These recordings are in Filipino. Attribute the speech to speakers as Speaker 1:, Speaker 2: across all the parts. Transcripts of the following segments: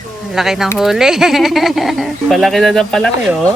Speaker 1: Laki ng huli.
Speaker 2: Palaki na ng palaki, oh.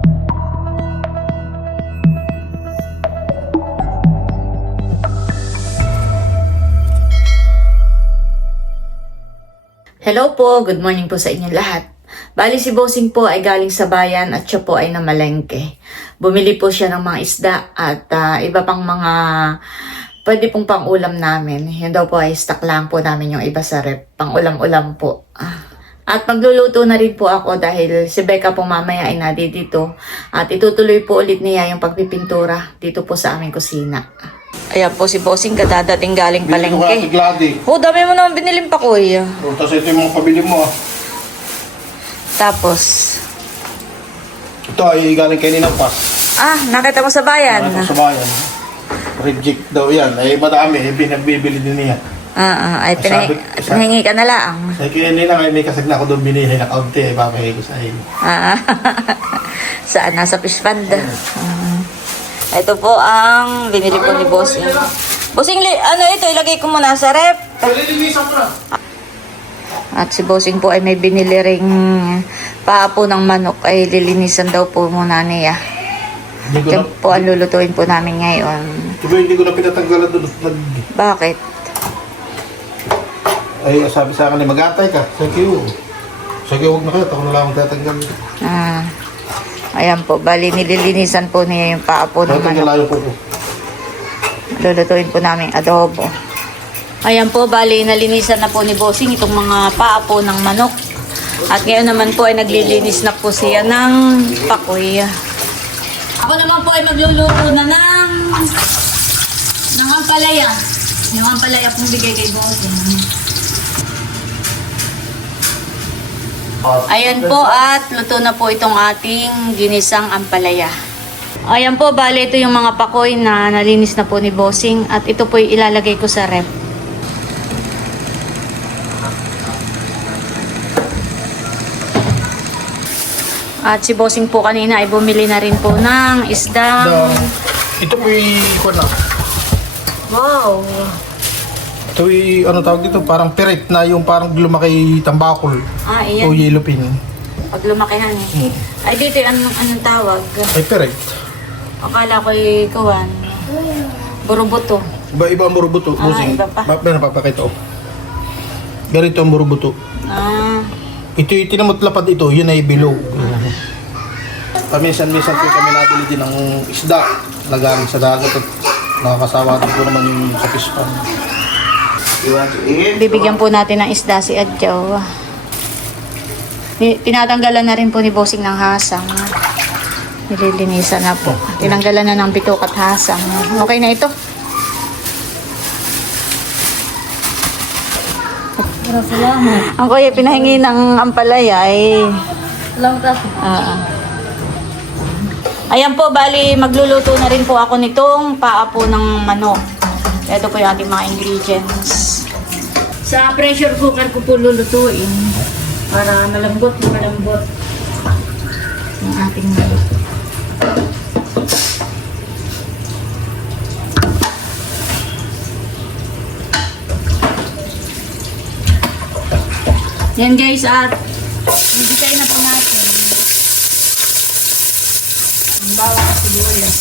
Speaker 1: Hello po, good morning po sa inyong lahat. Bali si Bossing po ay galing sa bayan at siya po ay namalengke. Bumili po siya ng mga isda at iba pang mga pwede pong pang-ulam namin. Yun daw po ay stock lang po namin yung iba sa rep. Pang-ulam-ulam po. At magluluto na rin po ako dahil si Becca po mamaya ay dito. At itutuloy po ulit niya yung pagpipintura dito po sa aming kusina. Ayan po si Bossing kadadating galing palengke. Oh, dami mo naman biniling pa, kuya.
Speaker 3: O, tapos ito yung mga pabili mo, ah.
Speaker 1: Tapos,
Speaker 3: Ito ay galing kay Ninang Pas.
Speaker 1: nakita mo sa bayan?
Speaker 3: Sa bayan. Reject daw yan. Ay, madami. Eh, pinagbibili din niya.
Speaker 1: Ay
Speaker 3: Sabi-
Speaker 1: pinahingi ka na lang.
Speaker 3: Ay, kaya Ninang, ay may kasag na ako doon binili na kaunti. Ay, papahay ko sa iyo.
Speaker 1: Saan? Nasa fish pond. Ito po ang binili po ni Bossing. Bossing, ano ito? Ilagay ko muna sa rep.
Speaker 3: Palilinisan ko na.
Speaker 1: At si Bossing po ay may binili ring paapo ng manok. Ay lilinisan daw po muna niya.
Speaker 3: Hindi ko na,
Speaker 1: Yan po ang lulutuin po namin ngayon.
Speaker 3: diba, hindi ko na pinatanggalan doon.
Speaker 1: Bakit?
Speaker 3: Ay, sabi sa akin, mag-atay ka. Sabi ko, huwag na kayo. Ako na lang ang tatanggal.
Speaker 1: Ayan po, bali nililinisan po niya yung paapo ng manok.
Speaker 3: Tatanggal po ko.
Speaker 1: Lulutuin po namin adobo. Ayan po, bali nalinisan na po ni Bossing itong mga paapo ng manok. At ngayon naman po ay naglilinis na po siya ng pakoy. Ako naman po ay magluluto na ng ampalaya. Yung ampalaya pong bigay kay Bossing. Ayan po at luto na po itong ating ginisang ampalaya. Ayan po, bali ito yung mga pakoy na nalinis na po ni Bossing at ito po ilalagay ko sa rep. At si Bossing po kanina ay bumili na rin po ng isdang...
Speaker 3: Ito po yung,
Speaker 1: Wow!
Speaker 3: ito yung, ano tawag dito, parang pirit na yung parang lumaki tambakol.
Speaker 1: Iyan.
Speaker 3: O yellow pin.
Speaker 1: Pag lumakihan eh. Ay dito, anong tawag?
Speaker 3: Ay, pirit.
Speaker 1: Akala ko kuwan. Burubuto.
Speaker 3: Iba ang burubuto.
Speaker 1: Iba pa.
Speaker 3: Meron papakita ko. Ganito ang burubuto. Ito yung tinamot lapad ito, yun ay bilog. Paminsan-minsan po kami nabili din ng isda na galing sa dagat at nakakasawa din po naman yung sa fish pond.
Speaker 1: Bibigyan po natin ng isda si Adjaw. Tinatanggalan na rin po ni Bossing ng hasang. Nililinisan na po. Tinanggalan na ng bitok at hasang. Okay na ito.
Speaker 4: Salamat.
Speaker 1: Ang kuya pinahingi ng ampalaya ay...
Speaker 4: Salamat.
Speaker 1: Ayan po, bali magluluto na rin po ako nitong paapo ng manok. Ito po yung ating mga ingredients. Sa pressure cooker ko po lulutuin para malambot yung ating manok. Yan guys, at ibigay na po natin ang bawang at sibuyas.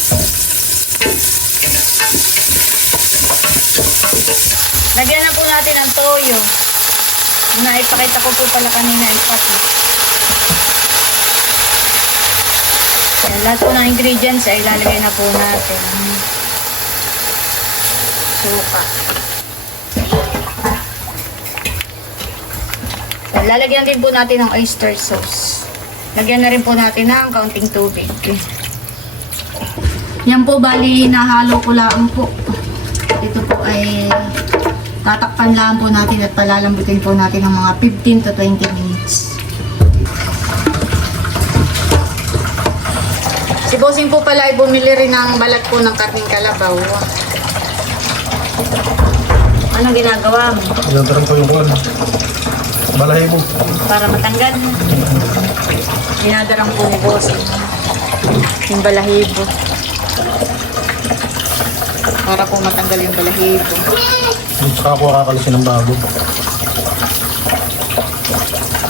Speaker 1: Lagyan na po natin ang toyo. Naipakita ko po pala kanina ipati. Lahat po ng ingredients ay lalagay na po natin. Suka. Lalagyan din po natin ng oyster sauce. Lagyan na rin po natin ng kaunting tubig. Yan po, bali nahalo ko lang po. Ito po ay tatakpan lang po natin at palalambutin po natin ng mga 15 to 20 minutes. Si Bossing po pala ay bumili rin ng balat po ng karning kalabaw. Anong ginagawa mo?
Speaker 3: Ilantaran ko yung buwan. Balahibo.
Speaker 1: Para matanggal. Dinadarang po ni Bossing yung balahibo. Para po matanggal yung balahibo.
Speaker 3: Saka ako kakalisin ng bago.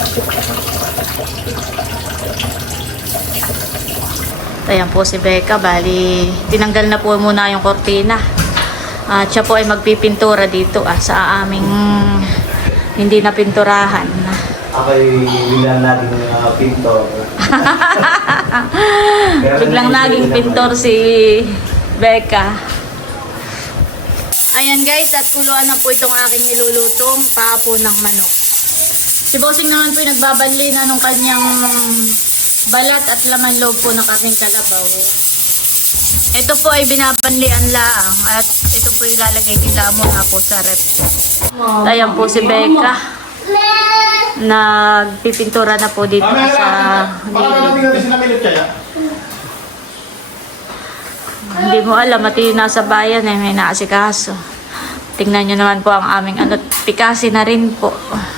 Speaker 1: Ayan po si Becca, bali tinanggal na po muna yung kortina. At siya po ay magpipintura dito sa aming hindi na pinturahan.
Speaker 3: Ako'y biglang naging pintor.
Speaker 1: Biglang naging pintor si Becca. Ayan guys, at kuluan na po itong aking nilulutong papo ng manok. Si Bossing naman po yung nagbabanli na nung kanyang balat at laman loob po ng karning kalabaw. Ito po ay binabanlian lang at ito po ilalagay nila muna po sa rep. Ayan po si Becca. Nagpipintura na po dito sa gilid. Hindi mo alam, mati nasa bayan eh, may naasikaso. Tingnan nyo naman po ang aming pikasi na rin po.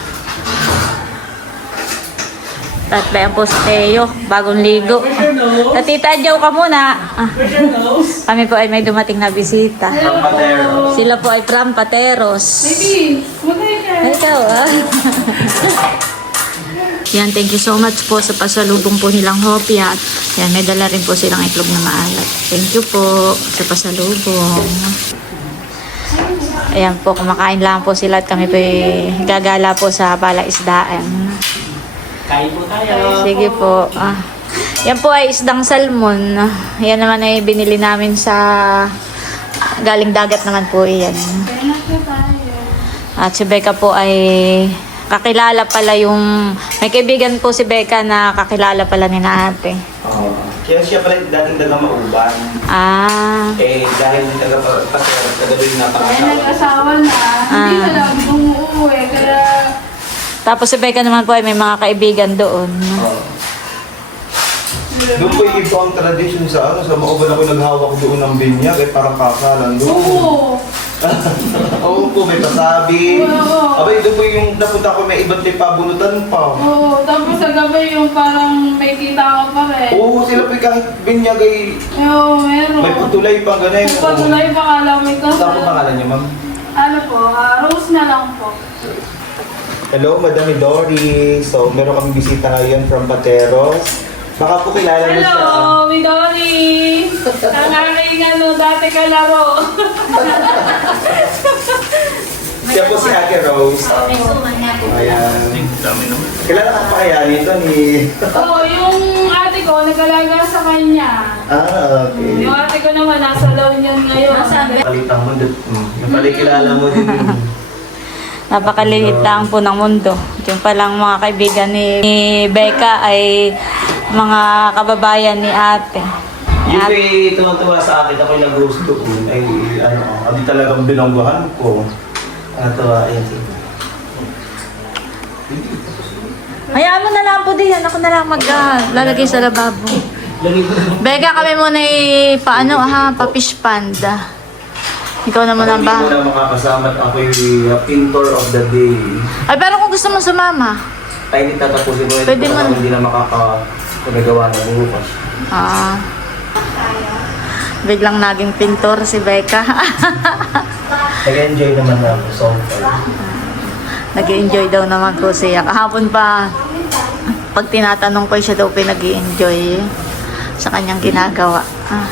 Speaker 1: At bayan po si Teo, bagong ligo. Tita, adyaw ka muna. Kami po ay may dumating na bisita. Sila po ay from Pateros. Ay, ikaw Yan, thank you so much po sa pasalubong po nilang hopya. Yan, may dala rin po silang itlog na maalat. Thank you po sa pasalubong. Ayan po, kumakain lang po sila at kami po gagala po sa palaisdaan.
Speaker 2: Kain po tayo.
Speaker 1: Sige po. Yan po ay isdang salmon. Yan naman ay binili namin sa galing dagat naman po iyan. At si Becca po ay kakilala pala yung... May kaibigan po si Becca na kakilala pala ni na ate.
Speaker 3: Kaya siya pala dating taga-Mauban. Dahil taga-Pagkagabi na
Speaker 4: Kaya nag-asawa na. Hindi na lang umuwi. Kaya...
Speaker 1: Tapos si Becca naman po ay may mga kaibigan doon.
Speaker 3: Doon po yung iba ang tradisyon sa Mauban ako naghawak doon ng binyag, parang kasalan doon.
Speaker 4: Oo.
Speaker 3: Oo po, may pasabi.
Speaker 4: Oo.
Speaker 3: Abay, doon po yung napunta ko, may iba't may pabunutan pa.
Speaker 4: Oo. Tapos sa gabi yung parang may kita ka pa rin.
Speaker 3: Oo, sila po kahit binyag ay
Speaker 4: Oo, meron.
Speaker 3: may putulay pa, gano'n.
Speaker 4: May patulay pa kala may
Speaker 3: Saan po
Speaker 4: kasal.
Speaker 3: pangalan niya, ma'am?
Speaker 4: Ano po, Rose na lang po.
Speaker 3: Hello, Madam Midori. So, meron kami bisita ngayon from Pateros. Baka po kilala mo siya.
Speaker 4: Hello, Midori! Ang aking dati kalaro.
Speaker 3: Siya po si Ate Rose. Ayan. Kilala ka pa kaya nito ni...
Speaker 4: Oo, yung ate ko nag-alaga sa kanya.
Speaker 3: Okay.
Speaker 4: Yung ate ko naman nasa La Union ngayon.
Speaker 3: Palitang mo doon. Yung pala kilala mo din.
Speaker 1: Napakaliit lang po ng mundo. Yung palang mga kaibigan ni Becca ay mga kababayan ni ate.
Speaker 3: Yung may tuwa sa akin, ako'y nag-gusto ko. Ay, hindi talagang binonggahan ko. Natuwa, ayan siya.
Speaker 1: Hayaan mo na lang po din. Ako na lang maglalagay sa lababo. Becca, kami muna pa-fish panda. Ikaw naman ang
Speaker 3: Hindi ko na makakasama at ako'y pintor of the day.
Speaker 1: Ay, pero kung gusto mo sumama.
Speaker 3: Ay, hindi tatapusin mo ito
Speaker 1: Pwede
Speaker 3: kasi
Speaker 1: mo.
Speaker 3: hindi na makakagawa ng bukas.
Speaker 1: Biglang naging pintor si Becca.
Speaker 3: Nag-enjoy naman ako so far.
Speaker 1: Nag-enjoy daw naman po siya. Kahapon pa, pag tinatanong ko siya daw pinag-enjoy sa kanyang ginagawa.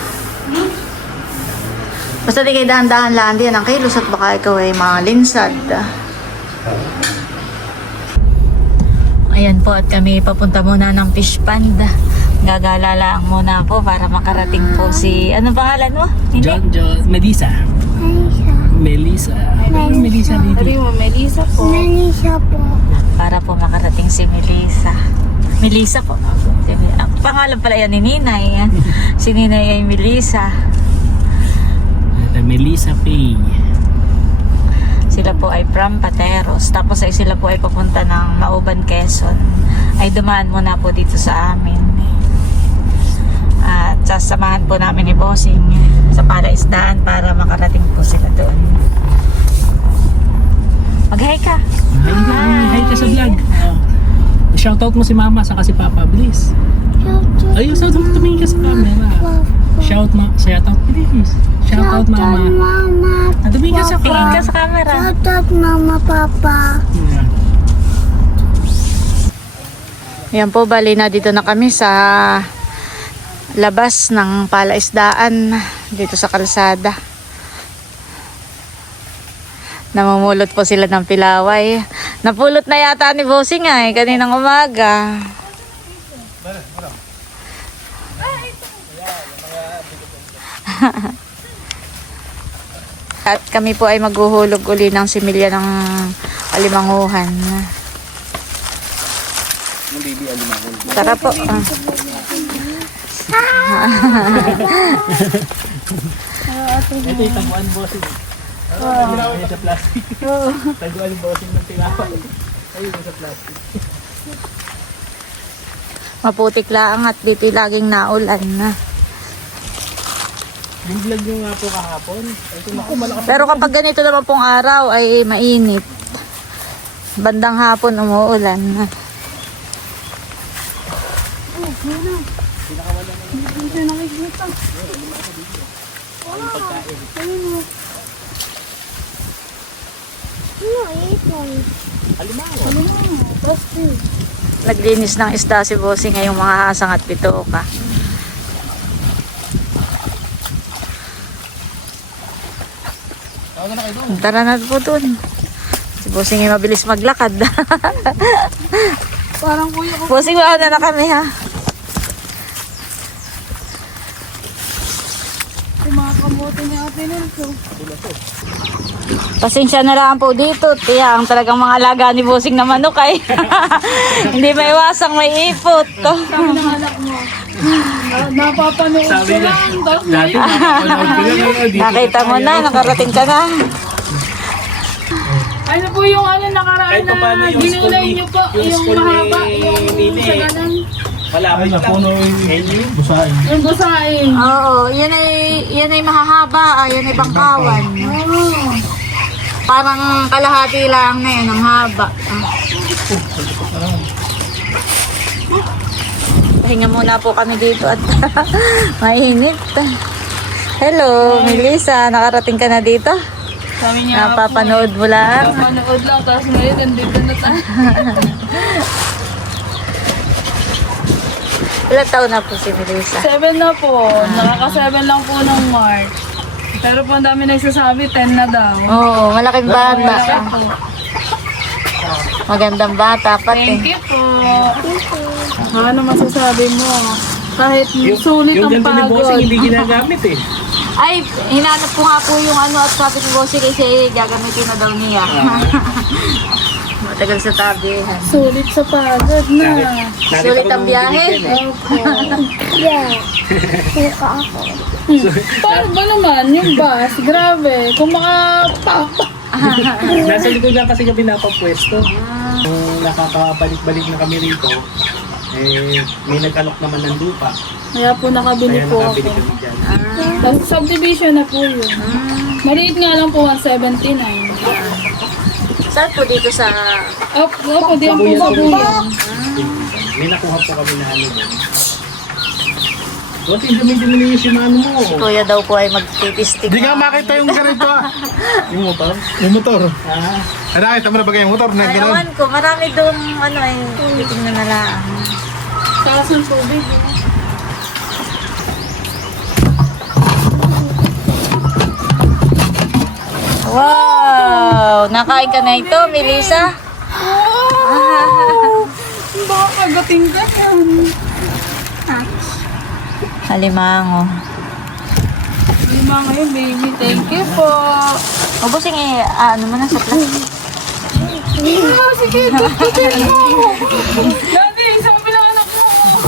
Speaker 1: Basta di kayo dahan-dahan lang din ang kilos at baka ikaw ay malinsad. Ayan po at kami papunta muna ng fish pond. Gagala lang muna po para makarating po si... Ano pangalan mo?
Speaker 2: John, Melissa. Melissa. Melissa dito.
Speaker 4: Sabi mo, Melissa po.
Speaker 1: Para po makarating si Melissa. Melissa po. Ang pangalan pala yan ni Ninay. Si Ninay ay Melissa.
Speaker 2: Melissa Pay.
Speaker 1: Sila po ay from Pateros. Tapos ay sila po ay papunta ng Mauban, Quezon. Ay dumaan muna po dito sa amin. At sasamahan po namin ni Bossing sa palaisdaan para makarating po sila doon. Mag-hi ka.
Speaker 2: Hi ka sa vlog. Shoutout mo si Mama sa si Papa, please. Ayun, shoutout tumingin ka sa camera. Shoutout please. Shoutout Mama. Tumingin ka sa
Speaker 1: Tingin ka sa camera.
Speaker 5: Shoutout Mama, Papa.
Speaker 1: Yan po, bali na dito na kami sa labas ng palaisdaan dito sa kalsada. Namumulot po sila ng pilaway. Napulot na yata ni Bossing ay kaninang umaga. At kami po ay maghuhulog uli ng similya ng alimanguhan. Tara po.
Speaker 2: Ito yung taguan bossing. Ayun sa plastic. Taguan bossing ng tinapay. Ayun sa plastic.
Speaker 1: Maputik lang at dito laging naulan na.
Speaker 2: Yung vlog nyo nga po kahapon. Ito naku, malakas.
Speaker 1: Pero kapag ganito naman pong araw ay mainit. Bandang hapon umuulan na. Naglinis ng isda si Bossing ngayong mga hasang at bitoka. Tara na po dun. Si Bossing ay mabilis maglakad.
Speaker 4: Parang kuya ko.
Speaker 1: Bossing, wala na kami ha.
Speaker 4: Yung mga kamote ni Ate Nelso.
Speaker 1: Pasensya na lang po dito. Tiya, ang talagang mga alaga ni Bossing na manok ay hindi maiwasang may ipot.
Speaker 4: Sabi ng anak mo. Napapanood ko
Speaker 2: Sabi na.
Speaker 4: lang. Tapos
Speaker 2: Dati
Speaker 4: ngayon,
Speaker 2: nakapanood ko lang ngayon. Dito
Speaker 1: Nakita mo
Speaker 2: tayo.
Speaker 1: na, nakarating ka na.
Speaker 4: ano po yung ano nakaraan
Speaker 2: Kahit pa paano
Speaker 4: na
Speaker 2: yung
Speaker 4: ginulay
Speaker 2: school
Speaker 4: niyo po?
Speaker 2: yung
Speaker 4: Yung
Speaker 2: school
Speaker 4: mahaba,
Speaker 2: ni
Speaker 4: yung
Speaker 2: Nini.
Speaker 4: sa ganun.
Speaker 2: Malapit lang. Busain.
Speaker 4: Yung gusain.
Speaker 1: Oo, yan ay mahahaba. Yan ay bangkawan.
Speaker 4: Oh.
Speaker 1: Parang kalahati lang na yan, ang haba. Pahinga muna po kami dito at mainit. Hello, Melissa. Nakarating ka na dito?
Speaker 4: Sabi niya
Speaker 1: Napapanood mo lang?
Speaker 4: Napapanood lang. Tapos ngayon, nandito na tayo.
Speaker 1: Ilang taon na po si Melissa?
Speaker 4: 7 na po. Nakaka-7 lang po ng March. Pero po ang dami na isasabi, 10 na daw.
Speaker 1: Oo, malaking
Speaker 4: Malaki
Speaker 1: bata.
Speaker 4: po.
Speaker 1: Magandang bata pati.
Speaker 4: Thank you po. Ano masasabi mo? Kahit sulit
Speaker 2: Yung
Speaker 4: ang
Speaker 2: ganito ni
Speaker 4: pagod.
Speaker 2: bossing hindi ginagamit eh.
Speaker 1: Ay, hinanap ko nga po yung ano at sabi ko Bossing kasi gagamitin na daw niya. Matagal sa tabihan.
Speaker 4: Sulit sa pagod na.
Speaker 2: Nakita
Speaker 1: Sulit
Speaker 2: ko
Speaker 1: ang
Speaker 2: nung
Speaker 1: biyahe.
Speaker 2: binigyan eh.
Speaker 4: Opo. Paano ba naman yung bus? Grabe. Kung makapapa.
Speaker 2: Nasa likod lang kasi kami napapwesto. Kung nakakabalik-balik na kami rito, eh, may nag-alok naman ng lupa.
Speaker 4: Kaya po nakabili
Speaker 2: Kaya
Speaker 4: po
Speaker 2: nakabili
Speaker 4: ako.
Speaker 2: kami dyan.
Speaker 4: Tapos subdivision na po yun. Maliit nga lang po 179.
Speaker 1: Saan po dito sa...
Speaker 4: Opo, diyan po sa buyan.
Speaker 2: May nakuha po kami na ano dyan. Buti dumi-dumi yung simano mo.
Speaker 1: Kuya daw po ay magtitistik.
Speaker 5: Di nga makita yung ganito ah.
Speaker 2: Yung motor.
Speaker 5: Yung motor.
Speaker 2: Ah,
Speaker 5: Nakita mo na ba yung motor na
Speaker 1: Ay,
Speaker 5: gano'n?
Speaker 1: awan ko. Marami doon, ano ay, titingnan na lang.
Speaker 4: Taas ng tubig.
Speaker 1: Wow! Nakain ka na ito, Melissa?
Speaker 4: Oh! Baka kagating ka yan.
Speaker 1: Halimango.
Speaker 4: Lima ngayon, baby. Thank you po.
Speaker 1: Mabusing eh, ano mo na sa plastic.
Speaker 4: Sige, tututin mo. Daddy, isang pinaanak mo.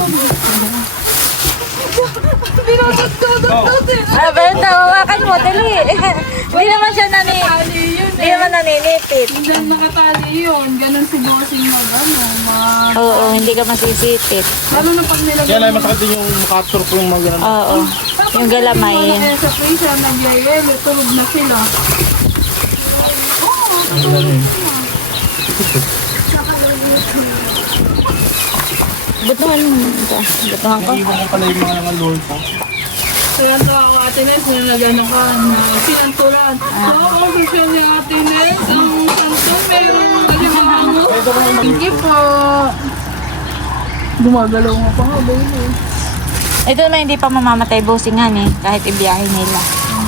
Speaker 4: Pinatutututin.
Speaker 1: Ah, ba yun, tawawakan mo, dali. Hindi naman siya
Speaker 4: Tali yun
Speaker 1: hindi naman naninipit.
Speaker 4: Hindi nakatali yun. Ganon si bossing mag
Speaker 1: Oo, hindi ka masisipit.
Speaker 4: Lalo na pag nilagay
Speaker 5: Kaya lang masakit din yung makatur ko yung mga gano'n.
Speaker 1: Oo. Yung galamay.
Speaker 4: Kaya sa prisa, nagyayelo, tulog na sila.
Speaker 1: Butuhan mo. Butuhan ko.
Speaker 2: iwan ko pala yung mga lord ko.
Speaker 4: Kaya ito ako, Ate Nes, nilagyan ka na pinantulan. Oo, official ni Ate Nes, ang santong merong alimango. Thank you po. Gumagalaw nga pa nga, baby.
Speaker 1: Ito naman hindi pa mamamatay bosingan eh, kahit ibiyahe nila.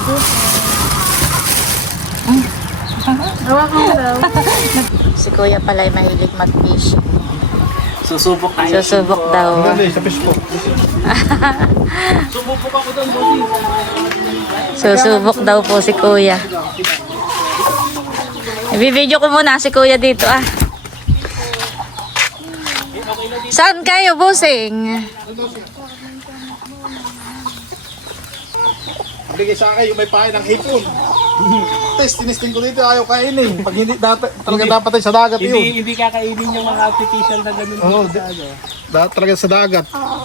Speaker 4: Hawakan mo daw.
Speaker 1: Si kuya pala ay mahilig mag-fish.
Speaker 2: Susubok tayo.
Speaker 1: Susubok daw.
Speaker 5: Dali, sa fish po.
Speaker 2: Sumubok ako doon, bossing.
Speaker 1: Susubok daw po si kuya. Ibibideo ko muna si kuya dito ah. Saan kayo, bossing?
Speaker 5: Bigay sa akin yung may pain ng hipon. Tinesting ko dito, ayaw kainin. Pag hindi talaga dapat ay sa dagat yun.
Speaker 2: Hindi kakainin yung mga artificial na ganun.
Speaker 5: Oo, dapat talaga sa dagat.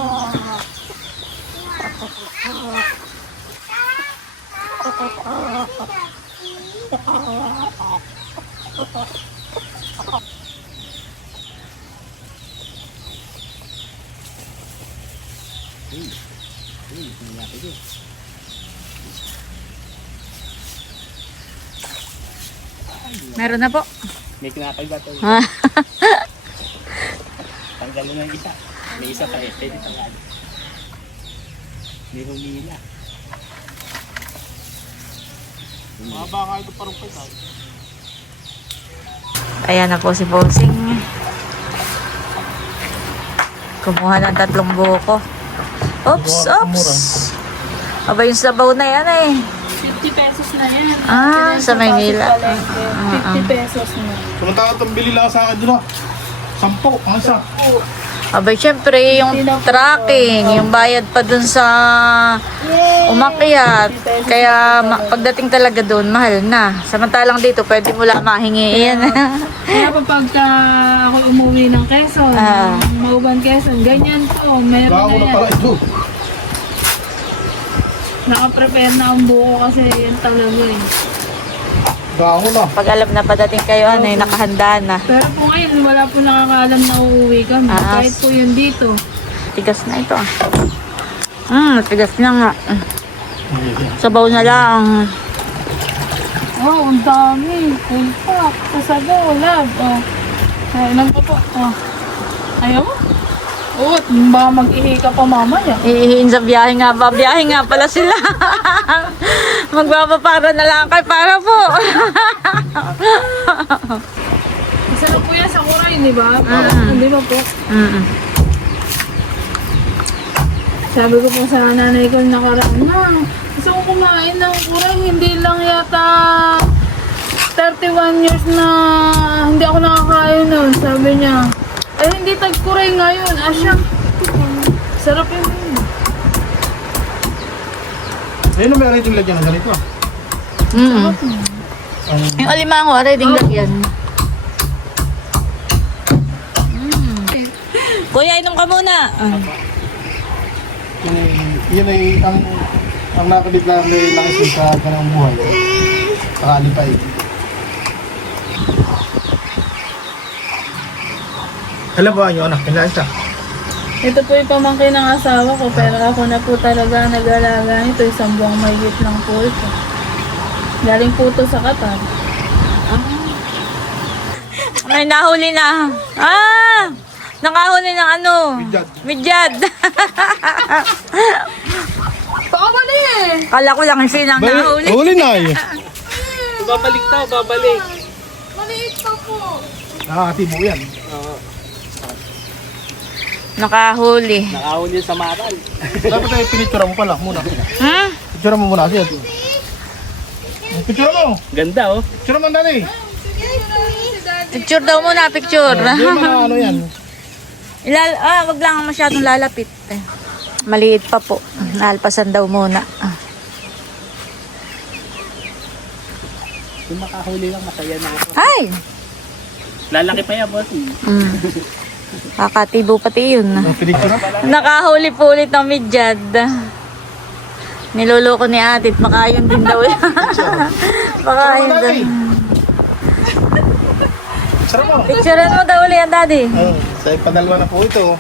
Speaker 1: Meron na po.
Speaker 2: May kinakay ba ito? Tanggalin na yung isa. May isa pa eh. Pwede tanggalin. May humila. Mahaba nga ito parang pwede.
Speaker 1: Ayan na po si bossing. Kumuha ng 3 buko. Oops, oops. Aba yung sabaw na yan eh.
Speaker 4: 50 pesos na yan.
Speaker 1: Ah, sa Maynila.
Speaker 4: 50 pesos na.
Speaker 5: Sumunta ka itong bili lang sa akin doon. 10, ang isa.
Speaker 1: Abay, syempre, yung tracking, yung bayad pa dun sa umakyat. Kaya pagdating talaga dun, mahal na. Samantalang dito, pwede mo lang mahingi yan.
Speaker 4: Kaya pa pagka ako umuwi ng Quezon, Mauban Quezon, ganyan po. Meron
Speaker 5: Bago na
Speaker 4: na
Speaker 5: pala
Speaker 4: yan.
Speaker 5: ito.
Speaker 4: Naka-prepare na ang buko kasi yan talaga eh.
Speaker 5: Bago na.
Speaker 1: Pag alam na padating kayo, ano, nakahanda na.
Speaker 4: Pero po ngayon, wala po nakakaalam na uuwi kami.
Speaker 1: Ah.
Speaker 4: Kahit po yun dito.
Speaker 1: Tigas na ito ah. Tigas na nga. Sabaw na lang.
Speaker 4: Oh, ang dami. Full pack. Kasabaw, love. Oh. Kailan pa po. Oh. Ayaw mo? Oo, baka mag-ihi ka pa mamaya.
Speaker 1: Iihin sa biyahe nga ba? Biyahe nga pala sila. Magbabapara na lang kay para po.
Speaker 4: Isa lang po yan sa Kuray, di ba? Di ba po? Sabi ko po sa nanay ko nakaraan na, gusto ko kumain ng Kuray, hindi lang yata 31 years na hindi ako nakakain nun. Sabi niya, eh hindi tag-Kuray ngayon, asya. Sarap yun.
Speaker 5: Ayun na meron yung lagyan ng ganito.
Speaker 1: Yung alimango, aray ding lagyan. Kuya, inom ka muna.
Speaker 5: Yun ay ang nakabit na may langis sa kanang buhay. Pakalipay. Alam ba nyo anak, kailan siya?
Speaker 4: Ito po yung pamangkin ng asawa ko, pero ako na po talaga nag-alaga nito. 1 buwang mahigit lang po ito. Galing po ito sa Qatar.
Speaker 1: May nahuli na. Nakahuli ng ano? Midyad.
Speaker 4: Baka mali eh!
Speaker 1: Kala ko lang yung sinang nahuli.
Speaker 5: Huli na eh.
Speaker 2: Babalik daw, babalik.
Speaker 4: Maliit pa po!
Speaker 5: Nakakatibo yan.
Speaker 1: Nakahuli.
Speaker 2: Nakahuli sa maral.
Speaker 5: Dapat ay pinictura mo pala muna. Picture mo muna siya. Picture mo.
Speaker 2: Ganda oh.
Speaker 5: Picture mo dali.
Speaker 1: Picture daw muna, picture.
Speaker 5: Hindi mo ano yan.
Speaker 1: Wag lang masyadong lalapit. Maliit pa po. Nalpasan daw muna.
Speaker 2: Kung makahuli lang, masaya na ako.
Speaker 1: Ay!
Speaker 2: Lalaki pa yan, boss.
Speaker 1: Kakatibo pati yun.
Speaker 5: Pinicture.
Speaker 1: Nakahuli po ulit ng midyad. Niloloko ni ate, makayon din daw. Makayon daw.
Speaker 5: Sarap mo.
Speaker 1: Picturean mo daw ulit yan, daddy.
Speaker 5: Sa ipadalwa na po ito.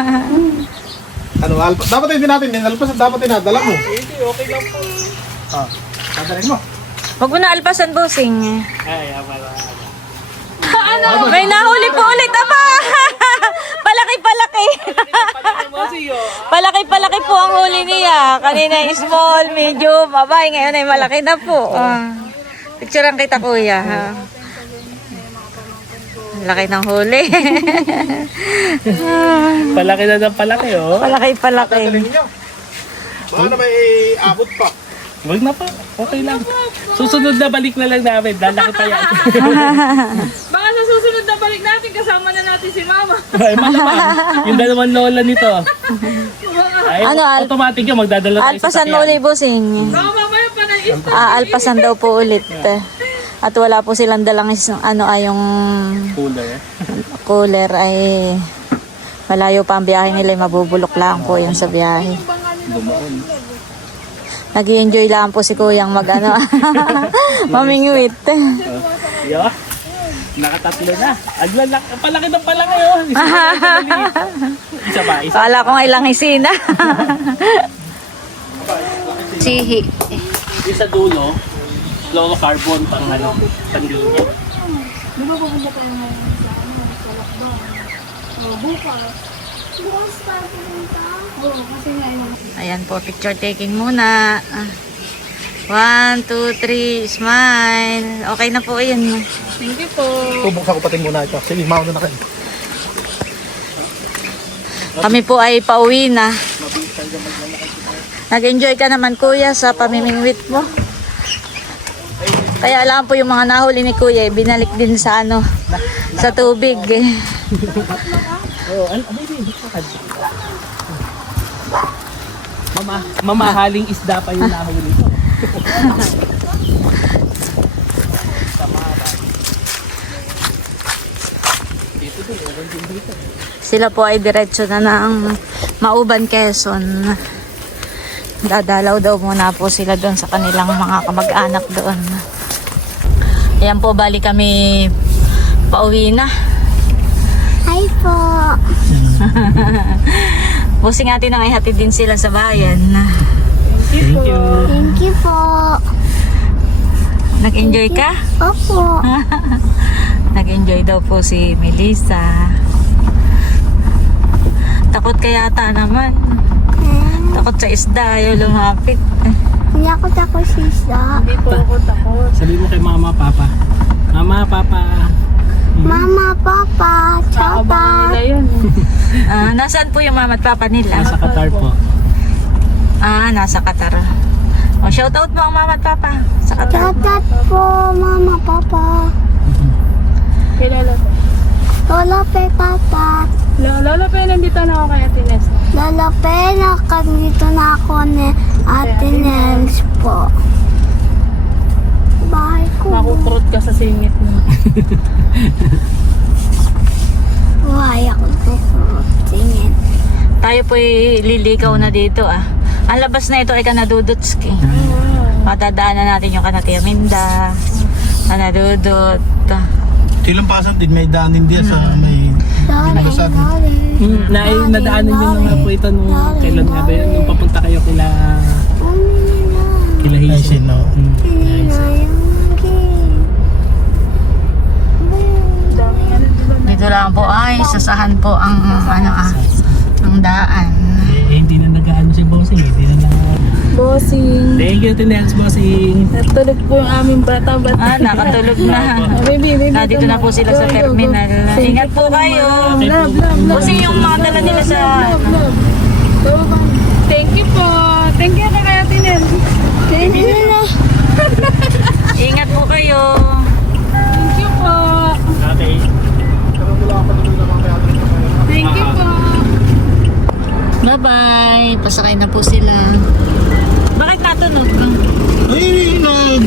Speaker 5: Dapat hindi natin dinalpas at dapat dinadala mo.
Speaker 2: Hindi, okay lang po.
Speaker 5: Dadalhin mo.
Speaker 1: Huwag mo na alpasan, bossing.
Speaker 2: Ay, wala.
Speaker 1: May nahuli po ulit, aba! Palaki. kanina ay small, medium, abay, ngayon ay malaki na po. Picturean kita kuya. Ha? Laki ng huli.
Speaker 2: Palaki na ng palaki, oh.
Speaker 1: Palaki.
Speaker 5: Baka na may abot pa.
Speaker 2: Wag na pa. Okay lang. Susunod na balik na lang namin. Lalaki pa yan.
Speaker 4: Baka sa susunod na balik natin, kasama na natin si Mama.
Speaker 2: Ay, malamang. Yung dalawang lola nito. Ay, automatic yun. Magdadala tayo sa
Speaker 1: Alpasan mo ulit, bossing.
Speaker 4: Baka mamaya pa na ista.
Speaker 1: Alpasan daw po ulit. At wala po silang dalang yung
Speaker 2: cooler.
Speaker 1: cooler ay malayo pa ang biyahe nila, mabubulok lang po yan sa biyahe. Nag-i-enjoy lang po si kuyang mamingwit.
Speaker 2: Yo. Nakatatlo na. Aglalak. Palaki ng palaki, oh. Isa ba?
Speaker 1: Kala ko nga ilang isina. Sihi.
Speaker 2: Yung sa dulo, fluorocarbon pang panlinya.
Speaker 4: Di ba pupunta tayo ngayon sa lockdown? Bukas. Bukas tayo pupunta? Oo, kasi ngayon.
Speaker 1: Ayan po, picture taking muna. 1, 2, 3, smile. Okay na po yun.
Speaker 4: Thank you po.
Speaker 5: Bubuksan ko pati muna ito. Sige, mauna na kayo.
Speaker 1: Kami po ay pauwi na. Nag-enjoy ka naman kuya sa pamimingwit mo. Kaya alam po yung mga nahuli ni kuya, binalik din sa sa tubig.
Speaker 2: Oh, mamahaling isda pa yung nahuli ko.
Speaker 1: Sila po ay diretso na ng Mauban, Quezon. Dadalaw daw muna po sila doon sa kanilang mga kamag-anak doon. Ayan po, bali kami pauwi na.
Speaker 6: Hi po.
Speaker 1: Busing natin ang ihatid din sila sa bayan.
Speaker 2: Thank you.
Speaker 6: Thank you po.
Speaker 1: Nag-enjoy ka?
Speaker 6: Opo.
Speaker 1: Nag-enjoy daw po si Melissa. Takot ka yata naman. Takot sa isda, ayaw lumapit.
Speaker 6: Hindi ako takot sisa.
Speaker 4: Hindi po ako takot.
Speaker 2: Sabihin mo kay mama, papa. Mama, papa.
Speaker 6: Mama, papa,
Speaker 4: Abangan nila
Speaker 6: tata.
Speaker 4: yun.
Speaker 1: Nasaan po yung mama at papa nila?
Speaker 2: Nasa Qatar po.
Speaker 1: Nasa Qatar. O, shoutout mo ang mama at papa sa Qatar.
Speaker 6: Tatat po, mama, papa.
Speaker 4: Kilala po.
Speaker 6: Lola pe, tatat.
Speaker 4: Lola pa yun, nandito na ako kay Ate Ness.
Speaker 6: Lola pe, nakandito na ako ni Ate Nels po. Bahay ko.
Speaker 4: Makukurot ka sa singit mo.
Speaker 6: Bahay ako po. Tingin.
Speaker 1: Tayo po lilikaw na dito Ang labas na ito ay Kanadudutski. Matadaanan natin yung Kanatiaminda, Kanadudut.
Speaker 5: Tilampasan din, may daanin din sa may binabasan.
Speaker 2: Nadaanan nyo na nga po ito nung kailan nga ba yun? Nung papunta kayo kila Hazen.
Speaker 5: no?
Speaker 1: Dito lang po ay sasahan po ang ang daan.
Speaker 2: Hindi na nag-ano si Bossing. Hindi na
Speaker 4: Bossing.
Speaker 2: Thank you, Tinels Bossing.
Speaker 4: Natulog po yung aming bata-bata.
Speaker 1: Nakatulog na.
Speaker 4: Baby.
Speaker 1: Dito na po sila sa terminal. Ingat po kayo.
Speaker 4: Love.
Speaker 1: Kasi yung mga dala nila sa
Speaker 4: Love. Thank you po. Thank you kay Ate Ness.
Speaker 1: ingat po kayo.
Speaker 4: Thank you po.
Speaker 2: Okay.
Speaker 4: Thank you po.
Speaker 1: Bye-bye. Pasakay na po sila. Bakit natunog?
Speaker 5: Ay,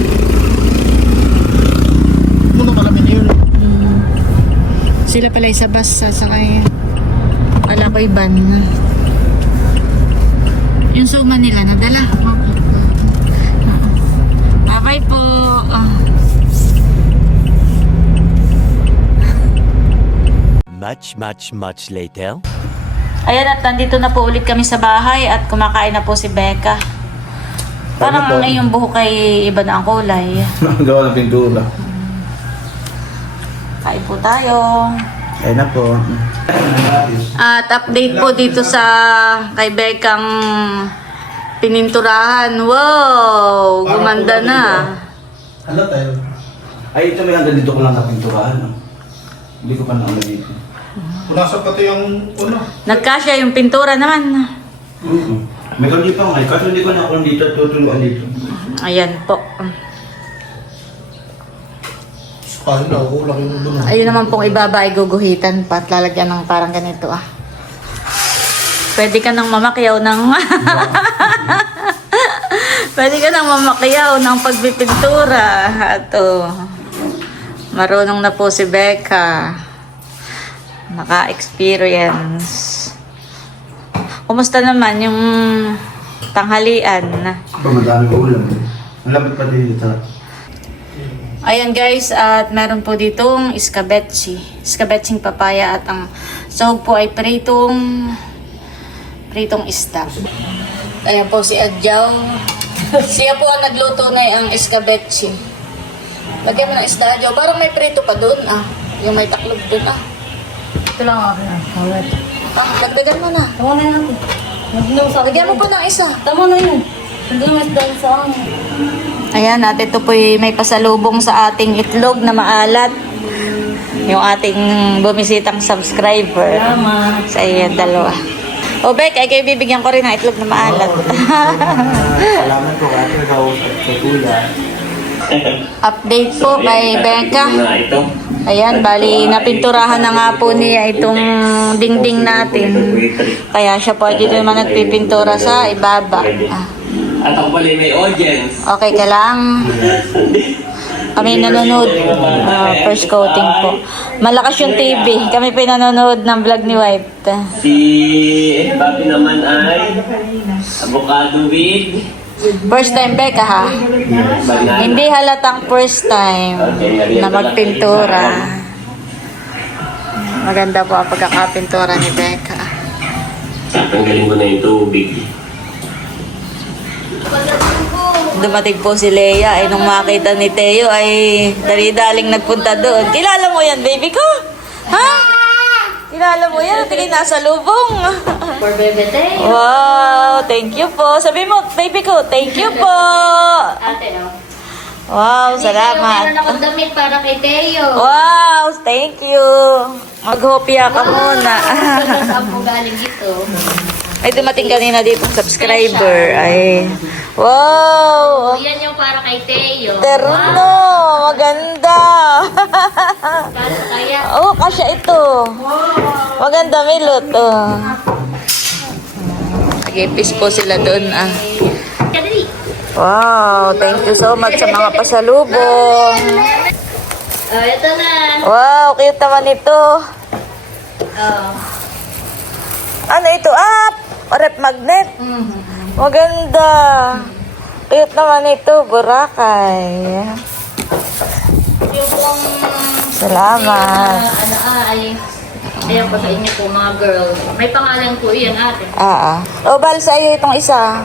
Speaker 5: muna pala yun.
Speaker 1: Sila pala sa bus sasakay. Wala ko iban. Yung suma nila nadala. Bye-bye po.
Speaker 7: Much later.
Speaker 1: Ayan at nandito na po ulit kami sa bahay at kumakain na po si Becca. Parang ang iyong buhok ay iba na ang kulay.
Speaker 3: Gawa ng pintura.
Speaker 1: Kain po tayo.
Speaker 3: Ayun na po.
Speaker 1: At update po dito sa kay Beccang pininturahan. Wow! Gumanda na.
Speaker 3: Ano tayo? Ay, ito may hanggang dito ko lang napinturahan. No? Hindi ko pa naano dito.
Speaker 5: Punasan pati yung
Speaker 1: Nagkasya yung pintura naman.
Speaker 3: May kundi pa nga. Kaso hindi ko na ako dito at tutuluan dito.
Speaker 1: Ayan po.
Speaker 5: Kasi nakukulang yung doon.
Speaker 1: Ayun naman pong ibaba ay guguhitan pa at lalagyan ng parang ganito ah. Pwede ka nang mamakyaw ng... Pwede ka nang mamakyaw ng pagpipintura. Ato. Marunong na po si Becca. Naka-experience. Kumusta naman yung tanghalian?
Speaker 3: Madaming ulam. Ang lamig pa din dito.
Speaker 1: Ayan guys, at meron po ditong iskabetsi. Iskabetsing papaya at ang sahog po ay pritong isda. Ayan po si Adjaw. Siya po ang nagluto na ang iskabetsi. Lagyan mo ng isda, Adjaw. Parang may prito pa doon ah. Yung may taklog doon ah.
Speaker 4: Ito lang ako na.
Speaker 1: Lagdagan mo na.
Speaker 4: Tama na yun.
Speaker 1: Lagyan mo pa ng isa.
Speaker 4: Tama na yun. Hindi mas dahil sa akin.
Speaker 1: Ayan, at ito po may pasalubong sa ating itlog na maalat. Yung ating bumisitang subscriber.
Speaker 4: Tama.
Speaker 1: Sa iyo, dalawa. O, Bek, ay kayo bibigyan ko rin ng itlog na maalat.
Speaker 3: Salamat po kasi nakausap sa tula.
Speaker 1: Update po kay Becca. Ayan, bali, napinturahan na nga po niya itong dingding natin. Kaya siya po dito naman nagpipintura sa ibaba.
Speaker 7: At ako pala may audience.
Speaker 1: Okay ka lang. Kami nanonood. First coating po. Malakas yung TV. Kami pinanonood ng vlog ni White.
Speaker 7: Si Bobby naman ay avocado with
Speaker 1: First time, Becca, ha?
Speaker 7: banana.
Speaker 1: Hindi halatang first time na magpintura. Maganda po ang pagkakapintura ni Becca.
Speaker 7: Tanggalin mo na yung tubig.
Speaker 1: Dumating po si Leia ay nung makita ni Teo ay dali-daling nagpunta doon. Kilala mo yan, baby ko? Ha? Kilala mo yan? Tingin nasa lubong.
Speaker 6: For Bebe Teo.
Speaker 1: Wow, thank you po. Sabi mo, baby ko, thank you po.
Speaker 6: Ate, no?
Speaker 1: Wow, salamat.
Speaker 6: Meron akong damit para kay Teo.
Speaker 1: Wow, thank you. Maghopya ka muna.
Speaker 6: Saan po galing ito?
Speaker 1: Ay, dumating kanina ditong subscriber. Ay, wow.
Speaker 6: Yan yung para kay Teo.
Speaker 1: Terno, maganda.
Speaker 6: Kaya,
Speaker 1: Oh, kasya ito. Maganda, milot. Oh. Nag-ipis po sila doon. Ah.
Speaker 6: kadali.
Speaker 1: Wow, thank you so much sa mga pasalubong.
Speaker 6: Oh, ito na.
Speaker 1: Wow, cute naman ito.
Speaker 6: Oh.
Speaker 1: Ano ito? Ah, rep magnet. Maganda. Cute naman ito, Boracay.
Speaker 6: Yung pong...
Speaker 1: Salamat.
Speaker 6: Ayan po sa inyo po mga girls. May pangalan po iyan ate.
Speaker 1: O, bal sa iyo itong isa.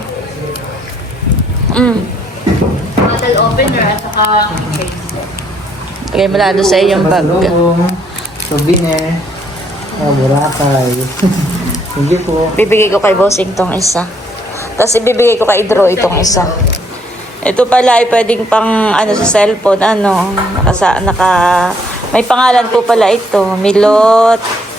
Speaker 6: Bottle opener at saka case.
Speaker 1: Lagay mo lalo sa iyong bag.
Speaker 2: Souvenir. Boracay. Hindi po.
Speaker 1: Bibigay ko kay Bossing itong isa. Tapos ibibigay ko kay Drew itong isa. Ito pala ay pwedeng pang ano sa cellphone, ano, may pangalan po pala ito, Milot,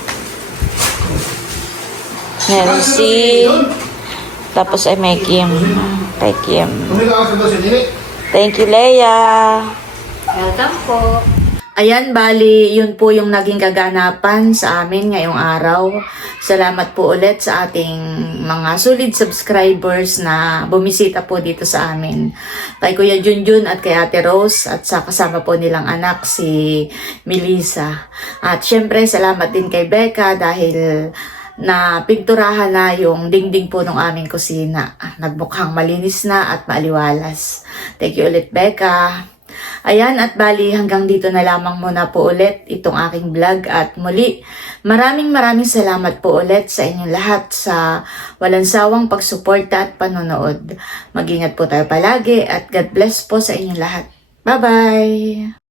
Speaker 1: Nancy, tapos ay may Kim, kay Kim. Thank you, Leia.
Speaker 6: Welcome po.
Speaker 1: Ayan, bali, yun po yung naging kaganapan sa amin ngayong araw. Salamat po ulit sa ating mga solid subscribers na bumisita po dito sa amin. Kay Kuya Junjun at kay Ate Rose at sa kasama po nilang anak si Melissa. At syempre, salamat din kay Becca dahil na pinturahan na yung dingding po ng aming kusina. Nagmukhang malinis na at maaliwalas. Thank you ulit, Becca. Ayan, at bali hanggang dito na lamang muna po ulit itong aking vlog at muli maraming salamat po ulit sa inyong lahat sa walang sawang pagsuporta at panonood. Mag-ingat po tayo palagi at God bless po sa inyong lahat. Bye-bye!